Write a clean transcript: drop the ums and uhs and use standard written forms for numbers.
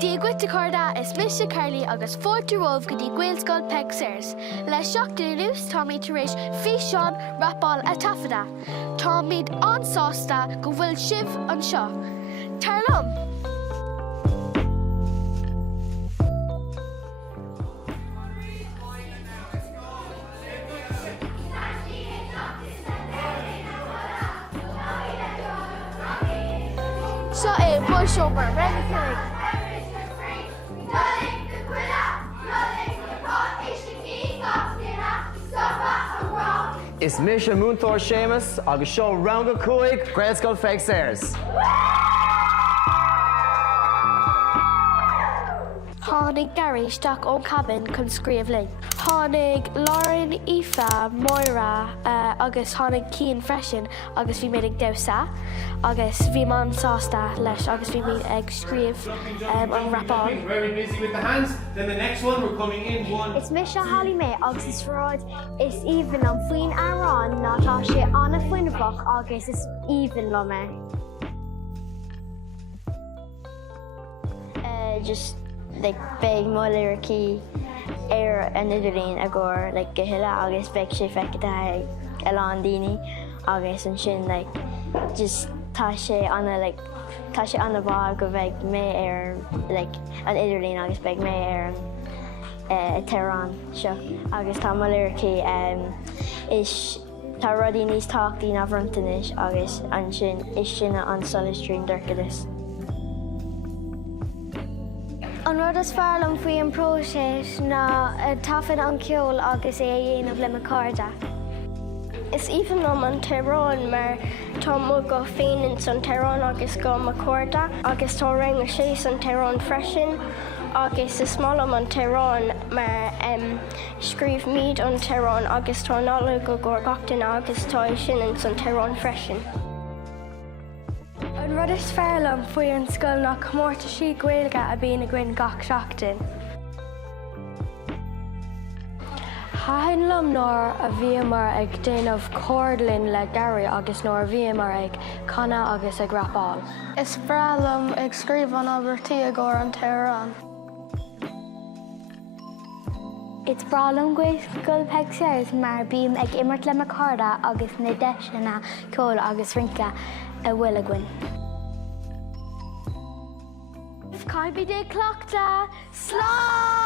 Díaghaid de Corda is Mr. Carly agus fóirte romh go dtí Gaelscoil Pheig Sayers. Le seachtaí luas tá míad tar éis físeán rapáil a taifeadta. Tá míad ansásta go bhfuil sibh an seo. Tarlum! Seo é voiceover, ready killing. Is mis Múinteoir Séamus agus seo round Coláiste Gaelscoil Pheig Sayers. Tháinig Gary isteach ó Kabin chun scríomhlinn. Tháinig Lauren Aoife Moira agus tháinig Cian freisin agus bhí méid ag dosa agus bhí man sásta leis agus bhí méid ag scríomh an rapáil. Very busy with the hands. Then the next one, we're coming in one. It's Misha Holly May agus is ráid is even an fuinniúil nátá sé anna fuinniúil agus is even lo me. Just like big lyricí an idirlíonn a gcóir like go hiile agus bheadh sé feicthe eán daoine agus an sin like just tá sé anna bhá go bheith mé like an idirlíonn agus bheadh mé Téann seo agus tá lyricí is tá rudaí níos táchtaí ná bhrontais agus an sin is sinna an solistrín dorcadas. An rud is fearlam faoi an próisis ná taifead an ceol agus é dhéanamh le Corcaigh. Is even am an Téann mar tá mo go féin san Téann agus go Corcaigh agus tá ring sé san Téann freisin agus is small am an Téann mar scríomh míad an Téann agus tá Nollaig go gcóir agus tá sin san Téann freisin. An rud is fearlam faoi an scoil ná comórta sí Gaeilge a bhíonn a gcuin gach seachtain. Thain lom nóir a bhí mar ag déanamh cordlinn le Gary agus nóir bhí mar ag canna agus ag rapáil. Is fearlam ag scríomh an obairtí a gcóir an Téann. It's bralam Gaelscoil Pheig Sayers mar bhím ag imirt le Corcaigh agus na deisina ceol agus rinca a bhfuil a gcuin. Caibi de clochta, slán!